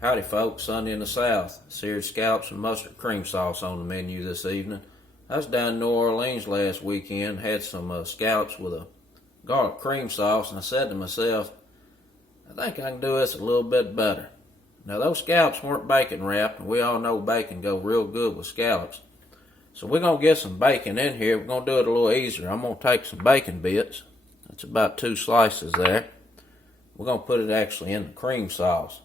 Howdy folks, Sunday in the South. Seared scallops and mustard cream sauce on the menu this evening. I was down in New Orleans last weekend, had some scallops with a garlic cream sauce, and I said to myself, I think I can do this a little bit better. Now those scallops weren't bacon wrapped, and we all know bacon go real good with scallops. So we're going to get some bacon in here. We're going to do it a little easier. I'm going to take some bacon bits. That's about 2 slices there. We're going to put it actually in the cream sauce.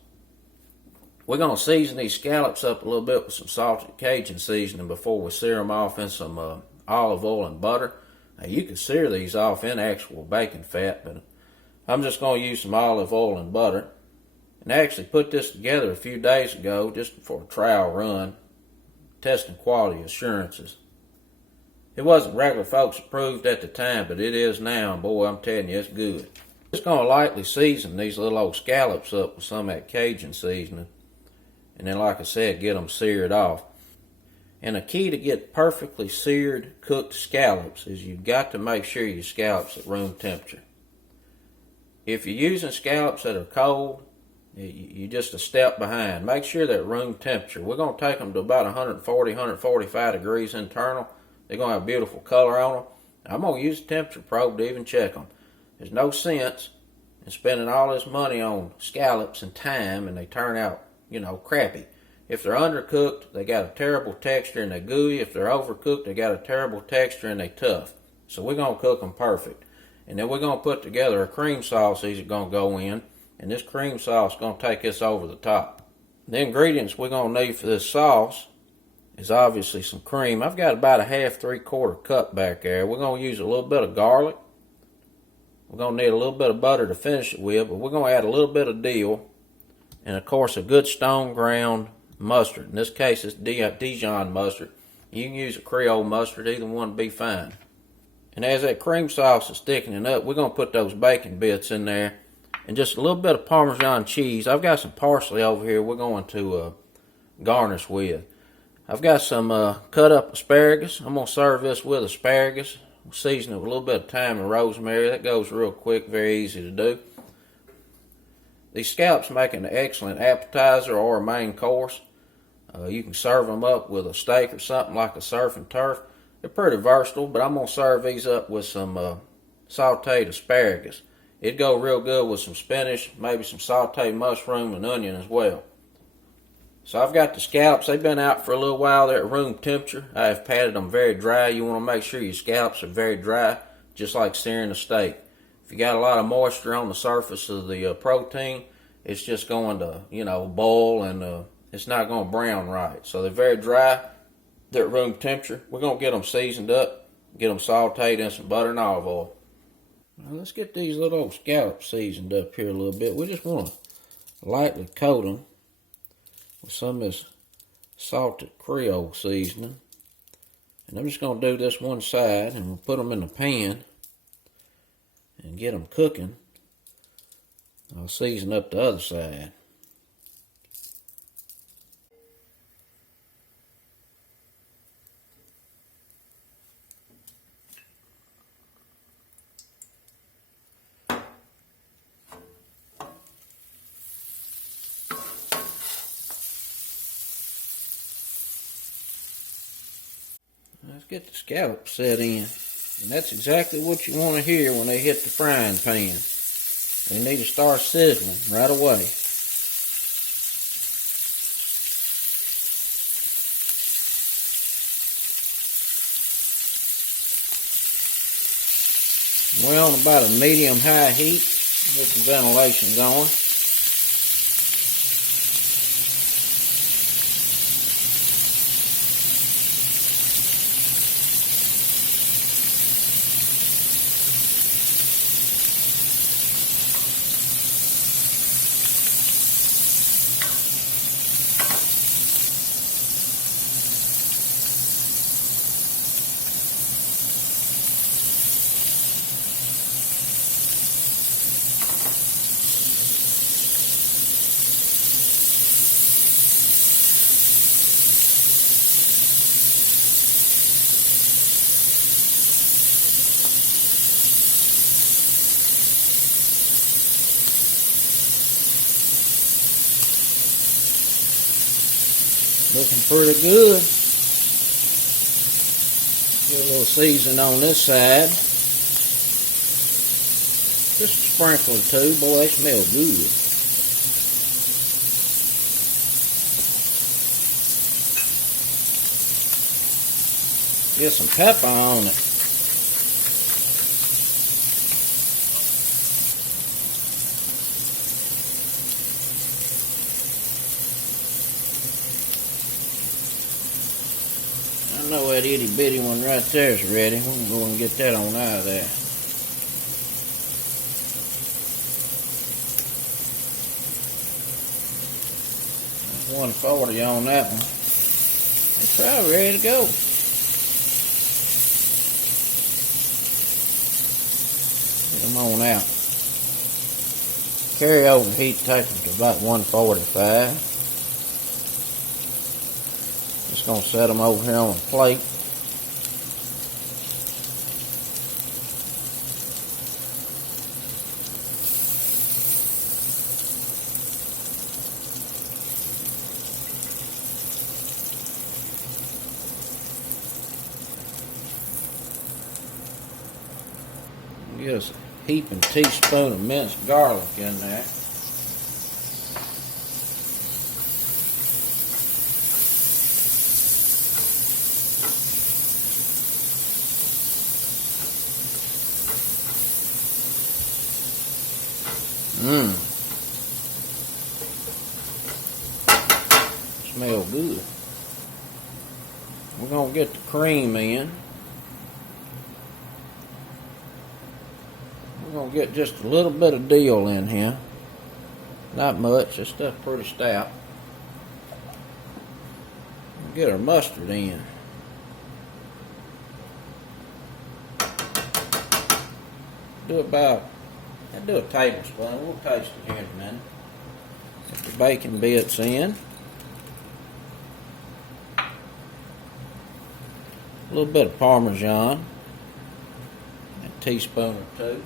We're going to season these scallops up a little bit with some salted Cajun seasoning before we sear them off in some olive oil and butter. Now you can sear these off in actual bacon fat, but I'm just going to use some olive oil and butter. And I actually put this together a few days ago just for a trial run, testing quality assurances. It wasn't regular folks approved at the time, but it is now, and boy, I'm telling you, it's good. Just going to lightly season these little old scallops up with some of that Cajun seasoning. And then, like I said, get them seared off. And the key to get perfectly seared, cooked scallops is you've got to make sure your scallops at room temperature. If you're using scallops that are cold, you're just a step behind. Make sure they're at room temperature. We're going to take them to about 140, 145 degrees internal. They're going to have beautiful color on them. I'm going to use a temperature probe to even check them. There's no sense in spending all this money on scallops and time and they turn out crappy. If they're undercooked, they got a terrible texture and they're gooey. If they're overcooked, they got a terrible texture and they're tough. So we're going to cook them perfect. And then we're going to put together a cream sauce these are going to go in. And this cream sauce is going to take this over the top. The ingredients we're going to need for this sauce is obviously some cream. I've got about a half, 3/4 cup back there. We're going to use a little bit of garlic. We're going to need a little bit of butter to finish it with, but we're going to add a little bit of dill. And of course a good stone ground mustard. In this case it's Dijon mustard. You can use a Creole mustard, either one would be fine. And as that cream sauce is thickening up, we're going to put those bacon bits in there. And just a little bit of Parmesan cheese. I've got some parsley over here we're going to garnish with. I've got some cut up asparagus. I'm going to serve this with asparagus. We'll season it with a little bit of thyme and rosemary. That goes real quick, very easy to do. These scallops make an excellent appetizer or a main course. You can serve them up with a steak or something like a surf and turf. They're pretty versatile, but I'm going to serve these up with some sautéed asparagus. It'd go real good with some spinach, maybe some sautéed mushroom and onion as well. So I've got the scallops. They've been out for a little while. They're at room temperature. I have patted them very dry. You want to make sure your scallops are very dry, just like searing a steak. If you got a lot of moisture on the surface of the protein, it's just going to, boil and it's not going to brown right. So they're very dry. They're at room temperature. We're going to get them seasoned up, get them sautéed in some butter and olive oil. Now let's get these little old scallops seasoned up here a little bit. We just want to lightly coat them with some of this salted Creole seasoning. And I'm just going to do this one side and we'll put them in the pan and get them cooking. I'll season up the other side. Let's get the scallops set in. And that's exactly what you want to hear when they hit the frying pan. They need to start sizzling right away. We're on about a medium-high heat with the ventilation going. Looking pretty good. Get a little seasoning on this side. Just a sprinkle or two. Boy, they smell good. Get some pepper on it. I know that itty bitty one right there is ready. We're going to go and get that on out of there. 140 on that one. It's probably ready to go. Get them on out. Carry over heat, take them to about 145. Just going to set them over here on a plate. Get us a heaping teaspoon of minced garlic in there. Smell good. We're going to get the cream in. We're going to get just a little bit of dill in here. Not much, this stuff's pretty stout. We'll get our mustard in. Do a tablespoon. We'll taste it here in a minute. Get the bacon bits in. A little bit of Parmesan. A teaspoon or two.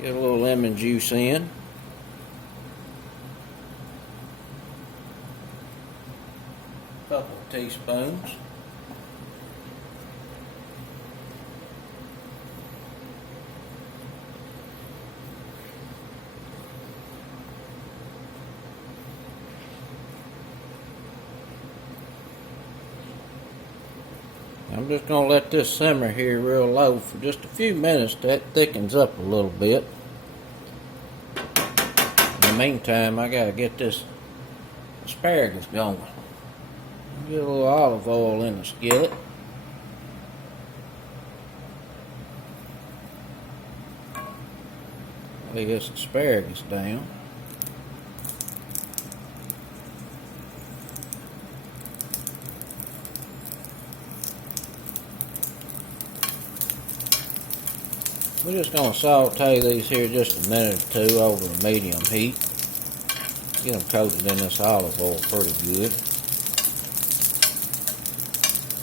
Get a little lemon juice in. A couple of teaspoons. I'm just going to let this simmer here real low for just a few minutes. That thickens up a little bit. In the meantime, I got to get this asparagus going. Get a little olive oil in the skillet. Lay this asparagus down. We're just going to saute these here just a minute or two over a medium heat. Get them coated in this olive oil pretty good.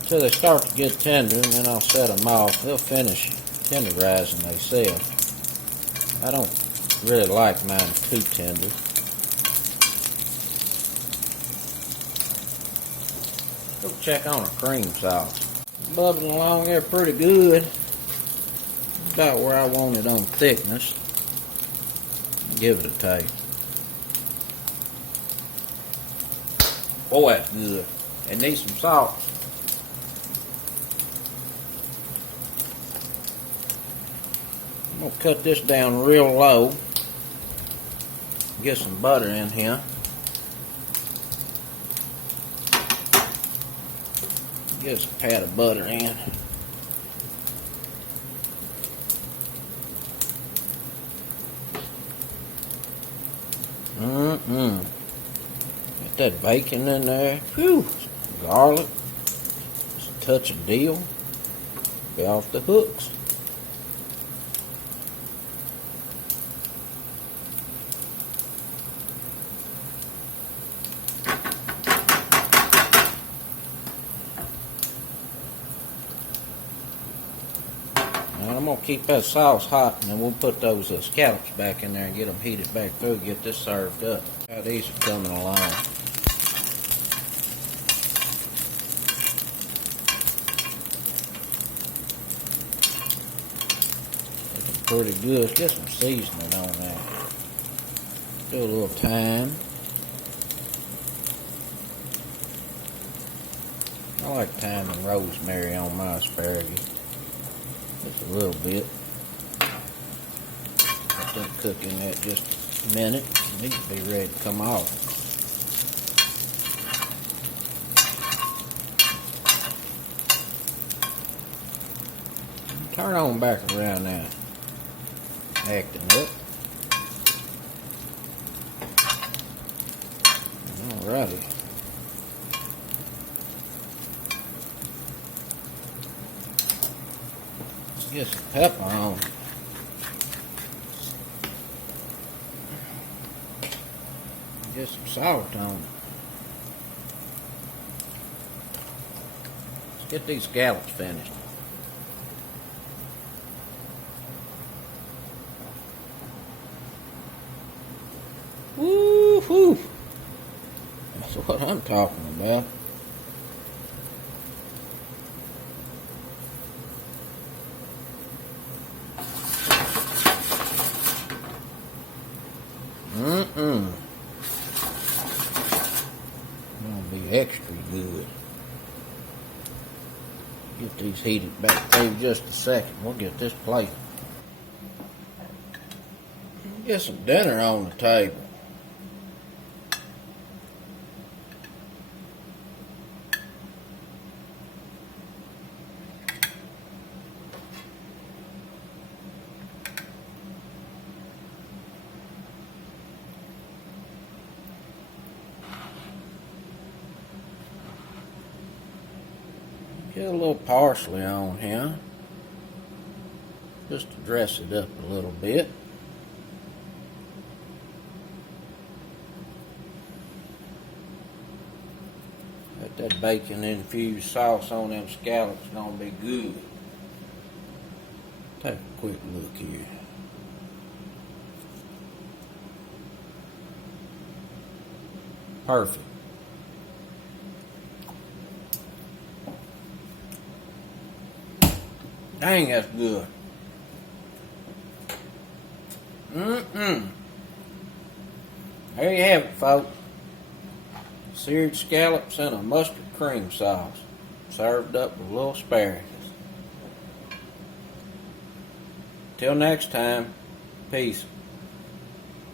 Until they start to get tender, and then I'll set them off. They'll finish tenderizing themselves. I don't really like mine too tender. Go check on our cream sauce. Bubbling along there pretty good. About where I want it on thickness. Give it a taste. Boy, that's good. It needs some salt. I'm going to cut this down real low. Get some butter in here. Get some pat of butter in. Get that bacon in there. Whew. Garlic. Just a touch of dill. Be off the hooks. Now I'm I'm going to keep that sauce hot, and then we'll put those scallops back in there and get them heated back through, get this served up. These are coming along. Looking pretty good. Let's get some seasoning on that. Do a little thyme. I like thyme and rosemary on my asparagus. Just a little bit. Let them cook in that just a minute. Need to be ready to come off. Turn on back around now. Acting up. Alrighty. Let's get some pepper on. Get some salt on it. Let's get these scallops finished. Woo-hoo! That's what I'm talking about. Gonna be extra good. Get these heated back through just a second. We'll get this plate. Get some dinner on the table. Get a little parsley on here, just to dress it up a little bit. That bacon-infused sauce on them scallops is gonna be good. Take a quick look here. Perfect. Dang, that's good. There you have it, folks. Seared scallops in a mustard cream sauce, served up with a little asparagus. Till next time, peace.